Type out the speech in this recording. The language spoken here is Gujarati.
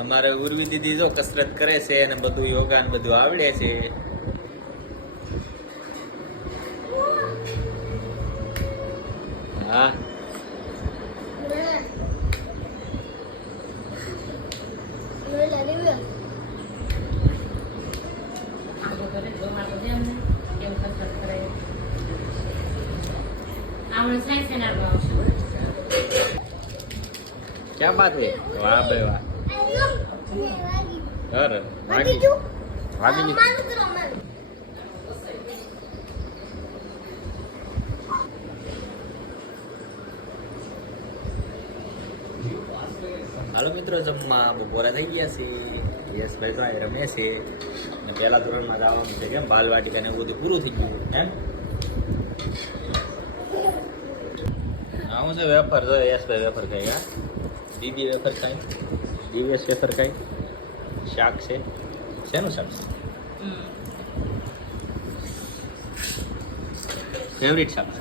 અમારે ઉર્વી દીદી જો કસરત કરે છે અને બધું યોગા ને બધું આવડે છે. હા क्या बात है वाह भाई वाह अरे भागी भागी હાલો મિત્રો જમવા બપોરા થઈ ગયા છે. યશભાઈ તો અહીં રમે છે અને પહેલા ધોરણમાં જવાનું છે કેમ બાલવાટિકા ને એવું બધું પૂરું થઈ ગયું એમ. આવું છે વેફર જો યશભાઈ વેફર ખાઈ હા દીદી વેફર ખાઈ દિવ્યેશ વેફર ખાઈ શાક છે શેનું શાક છે ફેવરિટ શાક છે